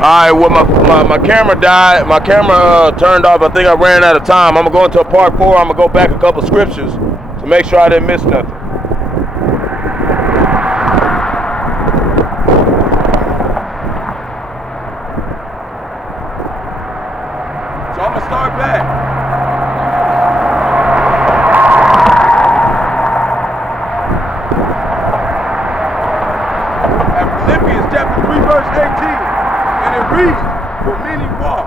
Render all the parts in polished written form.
Alright, well my camera died. My camera turned off. I think I ran out of time. I'm going to go into part 4. I'm going to go back a couple scriptures to make sure I didn't miss nothing. So I'm going to start back. At Philippians chapter 3 verse 18. And it reads, for many walk,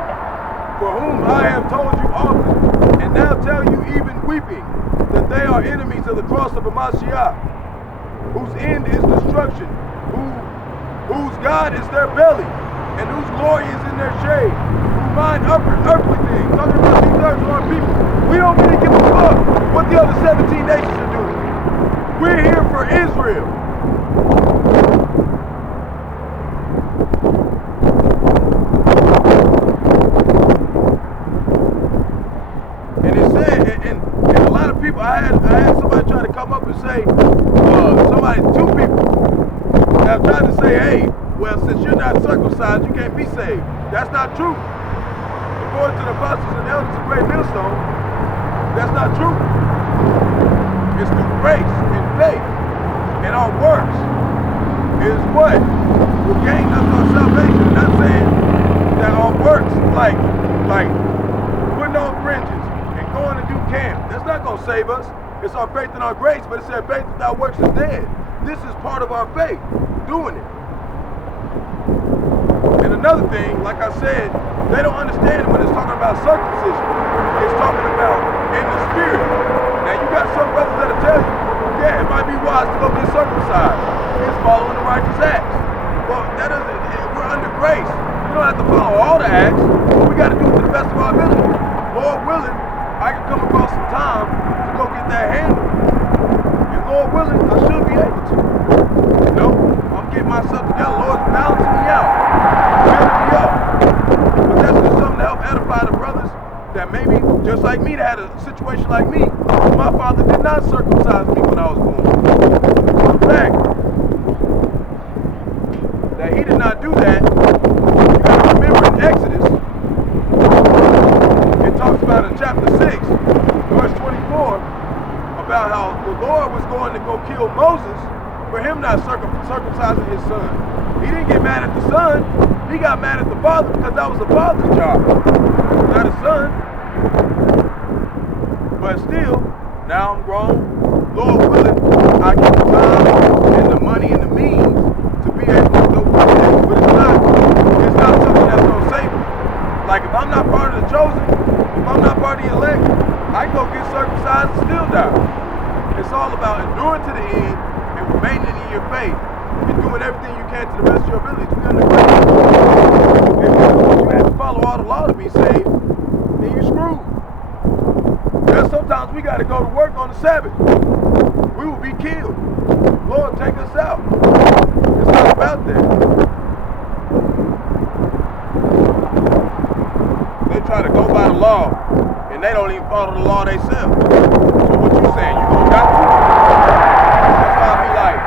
for whom I have told you often, and now tell you even weeping, that they are enemies of the cross of Mashiach, whose end is destruction, whose God is their belly, and whose glory is in their shade, who mind earthly things. Talking about these earthborn people. We don't really give a fuck what the other 17 nations are doing. We're here for Israel. I had somebody try to come up and say, two people that tried to say, hey, well, since you're not circumcised, you can't be saved. That's not true. According to the apostles and elders of Great Millstone, that's not true. It's through grace and faith, and our works is what will gain us our salvation. I'm not saying that our works, like putting on fringes and going to do camp, that's not going to save us. It's our faith and our grace, but it said faith without works is dead. This is part of our faith, doing it. And another thing, like I said, they don't understand when it's talking about circumcision. It's talking about in the spirit. Now you got some brothers that'll tell you, yeah, it might be wise to go get circumcised. It's following the righteous acts. Well, that doesn't, we're under grace. We don't have to follow all the acts. We got to do it to the best of our ability. Lord willing, I can come across some time to go get that handle. And Lord willing, I should be able to. You know, I'm getting myself together. Lord's balancing me out. Building me up. But that's just something to help edify the brothers that maybe, just like me, that had a situation like me. My father did not circumcise me when I was born. In fact, that he did not do that, you got to remember in Exodus, it talks about in chapter 6, verse 24, about how the Lord was going to go kill Moses for him not circumcising his son. He didn't get mad at the son, he got mad at the father because that was the father's job, not his son. But still, now I'm grown, Lord willing, I get the time and the money and the means to be able to go with that. But it's not something that's going to save me. Like if I'm not part of the chosen, if I'm not part of the elect, I can go get circumcised and still die. It's all about enduring to the end and remaining in your faith and doing everything you can to the best of your ability to be under grace. If you have to follow all the law to be saved, then you're screwed. Because sometimes we got to go to work on the Sabbath. We will be killed. Lord, take us out. It's not about that. They try to go by the law, and they don't even follow the law themselves. So what you saying? You gonna got to? That's why I be like,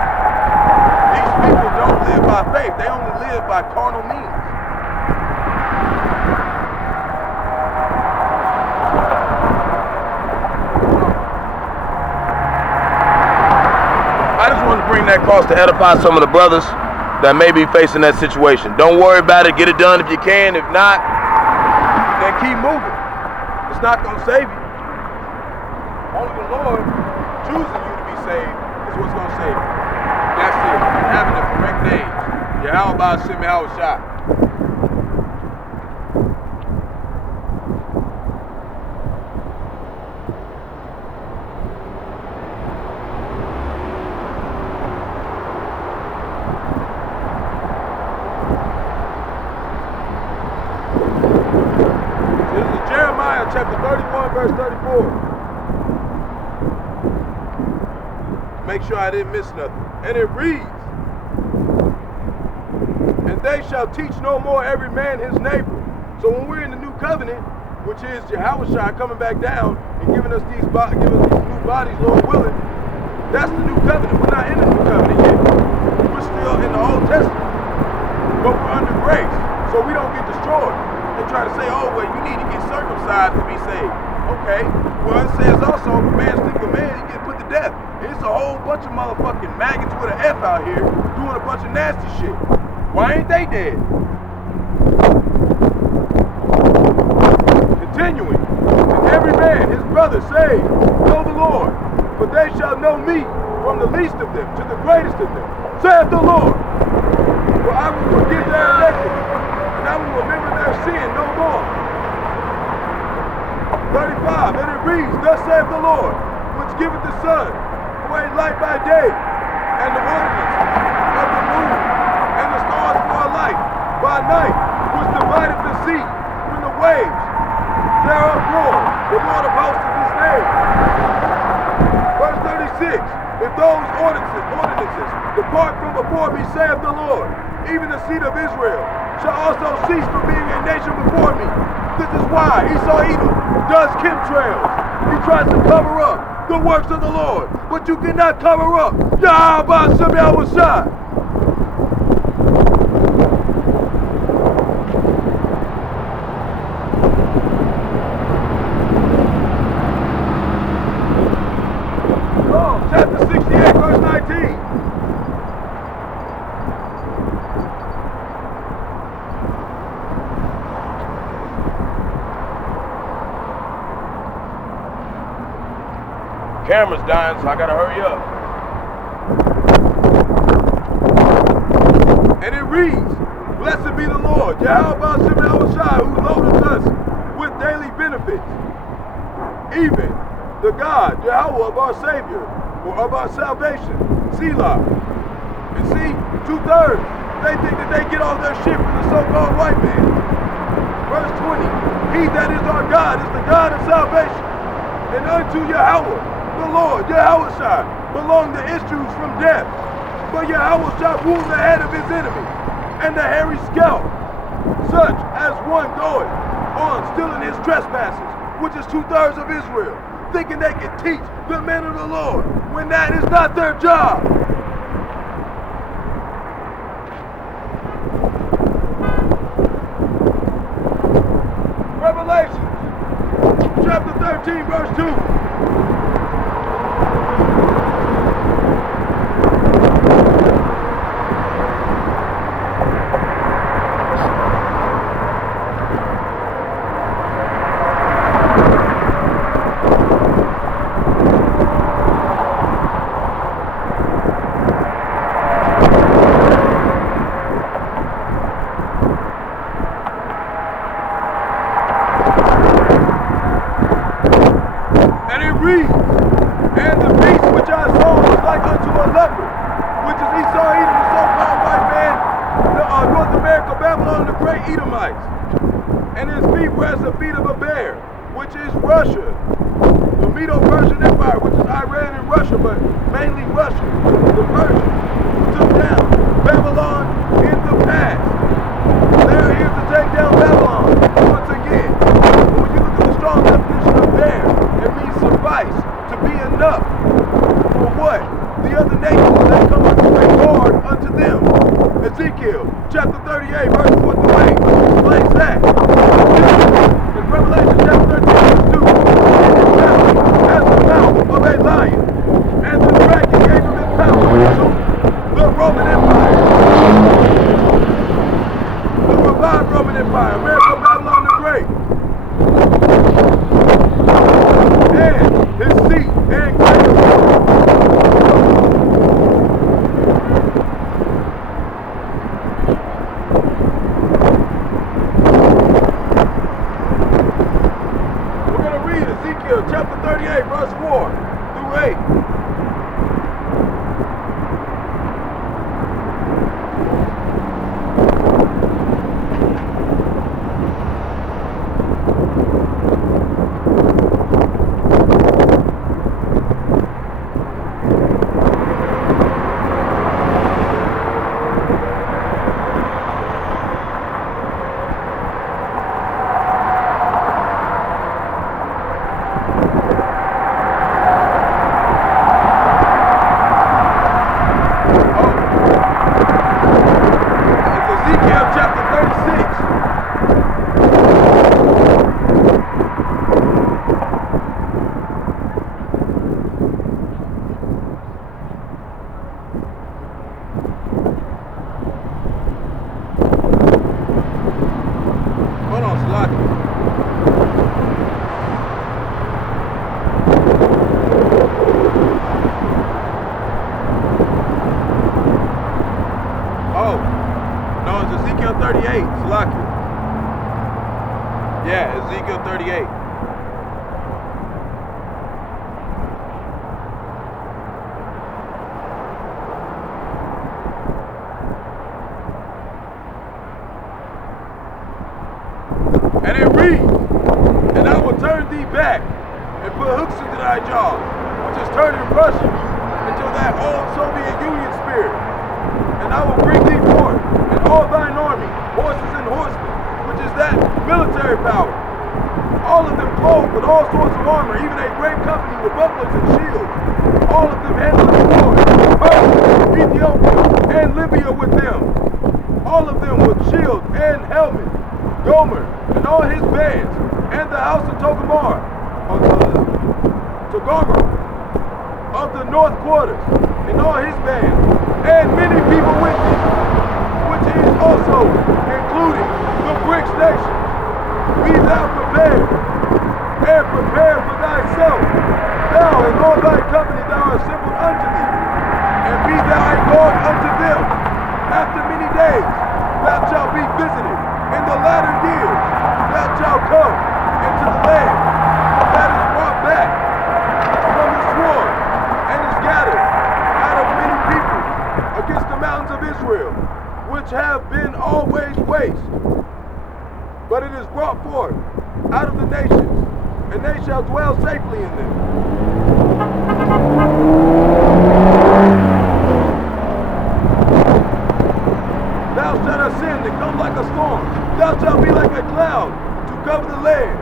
these people don't live by faith. They only live by carnal means. I just wanted to bring that across to edify some of the brothers that may be facing that situation. Don't worry about it. Get it done if you can. If not, then keep moving. It's not going to save you. Only the Lord choosing you to be saved is what's going to save you. That's it. And having the correct names. Yahawah, Bahasham, Yahawashi. Chapter 31, verse 34. Make sure I didn't miss nothing. And it reads, and they shall teach no more every man his neighbor. So when we're in the new covenant, which is Yahawashi coming back down and giving us these new bodies, Lord willing, that's the new covenant. We're not in the new covenant yet. We're still in the Old Testament. But we're under grace. So so we don't get destroyed. They try to say, oh, well, you need to get circumcised to be saved. Okay, well, it says also, if a man sleep with a man, he get put to death. It's a whole bunch of motherfucking maggots with an F out here doing a bunch of nasty shit. Why ain't they dead? Continuing, and every man, his brother, say, know the Lord, for they shall know me from the least of them to the greatest of them, saith the Lord. For I will forgive their iniquity, and I will remember their sin no more. 35, and it reads, thus saith the Lord, which giveth the sun for a light by day, and the ordinance of the moon, and the stars for a light by night, which divideth the sea from the waves thereof roar. The Lord of hosts is his name. Verse 36, if those ordinances depart from before me, saith the Lord, even the seed of Israel shall also cease from being a nation before me. This is why Esau Edom does chemtrails. He tries to cover up the works of the Lord, but you cannot cover up Bahasham Yahawashi. Chapter 68, verse 19. Camera's dying, so I gotta hurry up. And it reads, blessed be the Lord, Yahawah, who loadeth us with daily benefits, even the God, Yahawah, of our Savior, or of our salvation, Selah. And see, 2/3, they think that they get all their shit from the so-called white man. Verse 20, he that is our God is the God of salvation, and unto Yahawah, the Lord, Yahawashi, belong the issues from death. But Yahawashi rule the head of his enemies, and the hairy scalp, such as one going on still in his trespasses, which is 2/3 of Israel, thinking they can teach the men of the Lord, when that is not their job. Revelation, chapter 13, verse 2. And the beast which I saw was like unto a leopard, which is Esau Edom, the so-called white man, North America, Babylon, and the great Edomites. And his feet were as the feet of a bear, which is Russia, the Medo-Persian Empire, which is Iran and Russia, but mainly Russia. The Persians took down Babylon in the past. They're here to take down Babylon once again. But when you look at the strong definition of bear, it means suffice, to be enough. For what? The other nations that come unto a guard unto them. Ezekiel chapter 38, verse 4 through 8 explains that. In Revelation chapter 13, verse 2, his mouth has the mouth of a lion, and the dragon gave him his power to the Roman Empire. The revived Roman Empire, America, Babylon the Great. And his seat and greater. We're going to read Ezekiel chapter 38, verse 4 through 8. Ezekiel 38, Salakia. Yeah, Ezekiel 38. And it reads, and I will turn thee back and put hooks into thy jaws, which is turning Russia into that old Soviet Union spirit. And I will bring thee forth and all thine army, horses and horsemen, which is that military power. All of them clothed with all sorts of armor, even a great company with bucklers and shields. All of them handling swords, Persia, Ethiopia, and Libya with them. All of them with shields and helmets. Gomer and all his bands, and the house of Togarmah, of the north quarters, and all his bands, and many people with him, which is also including the BRICS nations. Be thou prepared, and prepare for thyself, thou and all thy company thou art assembled unto thee, and be thou a God unto them. After many days thou shalt be visited. In the latter years thou shalt come into the land that is brought back from the sword and is gathered out of many peoples against the mountains of Israel, which have been always waste. But it is brought forth out of the nations, and they shall dwell safely in them. Thou shalt ascend and come like a storm. Thou shalt be like a cloud to cover the land.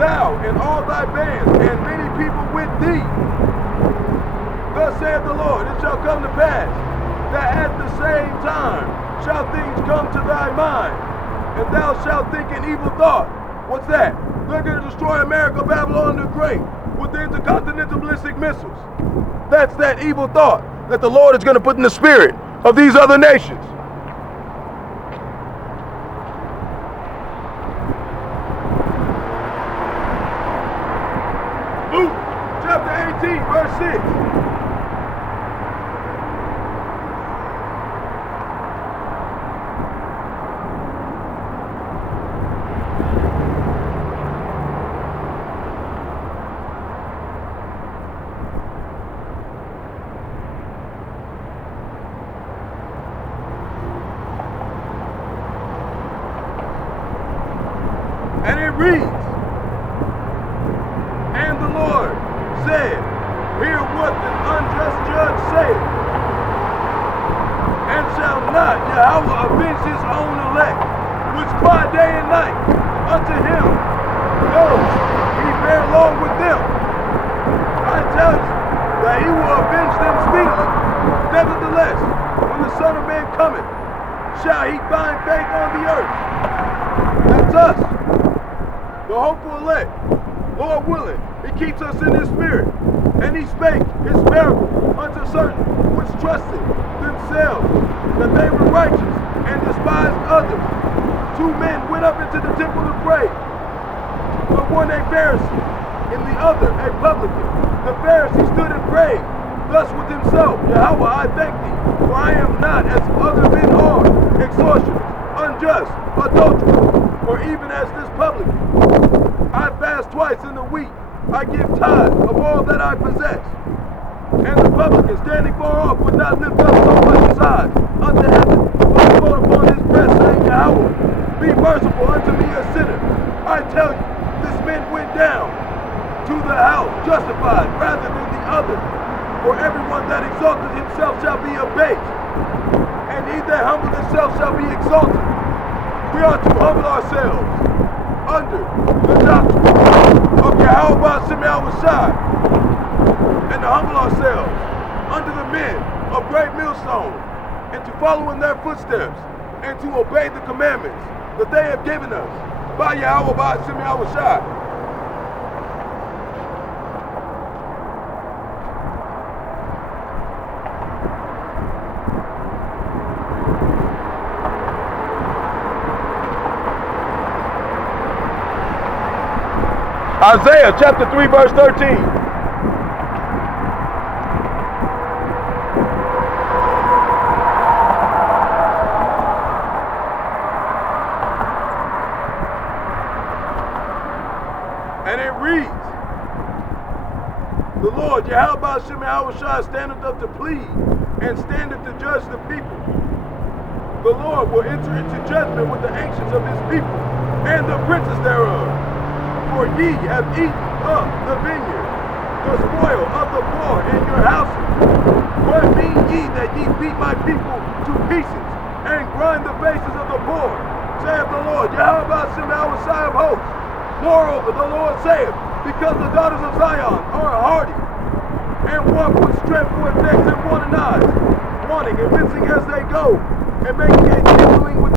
Thou and all thy bands and many people with thee. Thus saith the Lord, it shall come to pass that at the same time shall things come to thy mind, and thou shalt think an evil thought. What's that? They're going to destroy America, Babylon the Great, with the intercontinental ballistic missiles. That's that evil thought that the Lord is going to put in the spirit of these other nations. Luke chapter 18, verse 6. And it reads, and the Lord said, hear what the unjust judge saith, and shall not Yahawah avenge his own elect, which cry day and night unto him, though he bear long with them? I tell you that he will avenge them speedily. Nevertheless, when the Son of Man cometh, shall he find faith on the earth? That's us, the hopeful elect. Lord willing, he keeps us in his spirit. And he spake his parable unto certain which trusted themselves that they were righteous and despised others. Two men went up into the temple to pray, the one a Pharisee and the other a publican. The Pharisee stood and prayed thus with himself, Yahawah, I thank thee, for I am not as other men are, extortioners, unjust, adulterers, or even as this publican. I fast twice in the week. I give tithe of all that I possess. And the publican, standing far off, would not lift up so much his eyes unto heaven, but smote upon his breast, saying, Yahawah, be merciful unto me, a sinner. I tell you, this man went down to the house justified rather than the other. For everyone that exalted himself shall be abased, and he that humbled himself shall be exalted. We are to humble ourselves under the doctrine of Yahawah and to humble ourselves under the men of great millstone, and to follow in their footsteps, and to obey the commandments that they have given us by Yahawah. Isaiah chapter 3, verse 13. Lord, Bahasham and Yahawashi, standeth up to plead and standeth to judge the people. The Lord will enter into judgment with the ancients of his people and the princes thereof. For ye have eaten up the vineyard, the spoil of the poor in your houses. What mean ye that ye beat my people to pieces and grind the faces of the poor? Saith the Lord, Bahasham and Yahawashi of hosts. Moreover, the Lord saith, because the daughters of Zion are hardy, and walk with strength for necks and wanting eyes, wanting and mincing as they go, and making a kindling with